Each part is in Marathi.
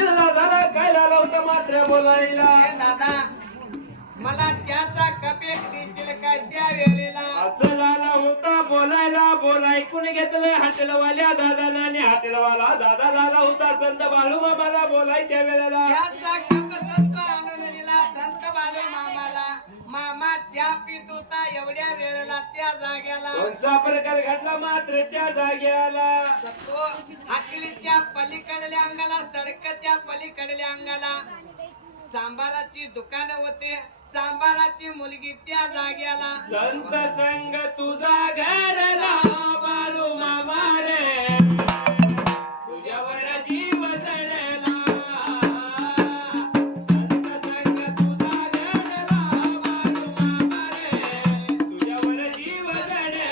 दादाला काय झालं होतं मात्र बोलायला. दादा मला चहाचा कप एक देशील काय त्या वेळेला. असं झालं होतं बोलायला. बोल ऐकून घेतलं हॉटेलवाल्या दादाला आणि हॉटेलवाला दादा झाला होता संत बाळू मामाला बोलायच्या वेळेला. चहाचा कप संत आणून दिला संत बाळू मामाला. मामा चहा पित होता एवढ्या वेळेला त्या जाग्याला. कोणता प्रकार घडला मात्र त्या जाग्याला. तो हाकलीच्या पलीकडल्या अंगाला सडकच्या पलीकडल्या अंगाला चांबाराची दुकान होते. चांबाराची मुलगी त्या जाग्याला. संत संग तुझा घरला बाळू मामा रे तुझ्यावर जीव जडला. संत संग तुझा घरला बाळू मामा रे तुझ्यावर जीव जडला.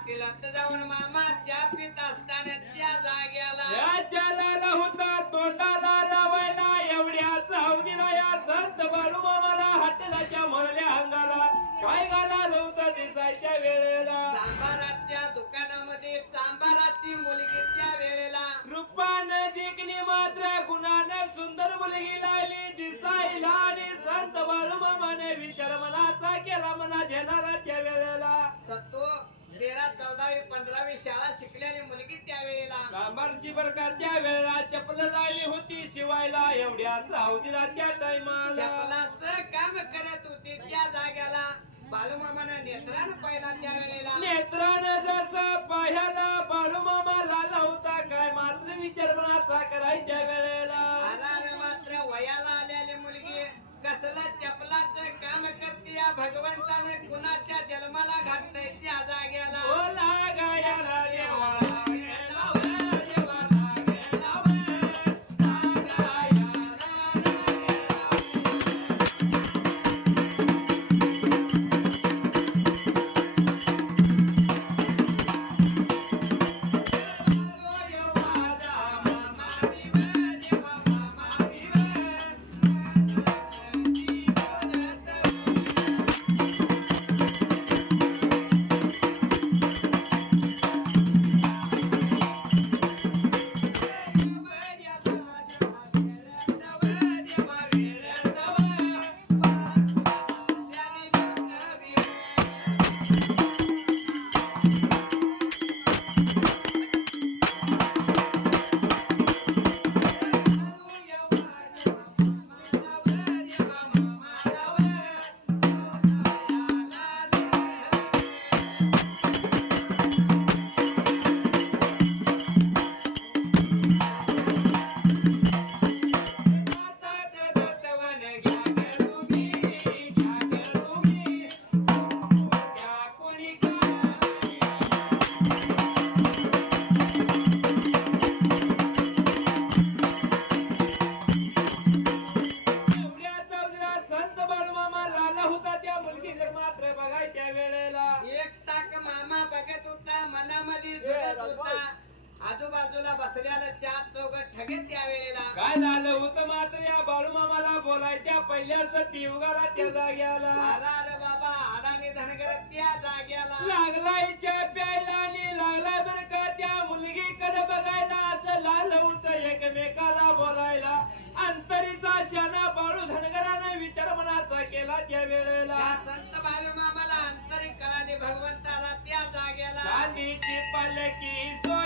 पाटीलात जाऊन मामा चहा पित असताना त्या जाग्याला या चालाला होता तोंडाला लावायला एवढ्याच हवनीला या संत बाळू मामाला हॉटेलाच्या मरल्या अंगाला काय घालायला होतं दिसायच्या वेळेला चांभाराच्या दुकानामध्ये चांभाराची मुलगी त्या वेळेला रूपानं जिंकणी मात्र गुणानं सुंदर मुलगी लागली दिसायला आणि संत बाळू मामाने विचार मनाचा केला मना घेणारा त्या वेळेला सत्तो 13, 14वी 15वी शाळा शिकलेली मुलगी त्या वेळेला सांबारची बरका त्या वेळेला चपल जाळी होती शिवायला एवढ्याच हौदीला त्या टायमाला चपलाचं काम करत होती त्या जाग्याला बालूमामानं नेत्रानं पाहिला त्या वेळेला नेत्रानं जर पाह्याला बाळू मामा झाला होता काय मात्र विचार मनाचा करायच्या वेळेला अरे मात्र वयाला आलेली मुलगी कसलं चपलाचं काम करते या भगवंतानं कुणाच्या जन्माला घातलंय त्या जाग्याला बोला गायाला देवाला गेला वर, देवाला गेला वर, सांगायाला गेला वर. माझा मामा विवर, देवा मामा विवर, ती बोलत एक टाक मामा बघत होता मनामध्ये झुलत होता आजूबाजूला बसल्याला 4 चौघट ठगेत त्या वेळेला काय झालं होतं मात्र या बाळू मामाला बोलायच्या पहिल्याच तिवगाला त्या जाग्याला अरे बाबा अडाणी धनगर त्या जाग्याला लागलायच्या प्यायला आणि लागलाय बर का त्या मुलगीकडे बघायला असं लाल होतं एकमेकाला बोलायला अंतरीचा शाना बाळू धनगराने विचार मनाचा केला त्या वेळेला त्या संत बालू मामाला अंतरी कळाली भगवंताला त्या जाग्याला चांदीची पालकी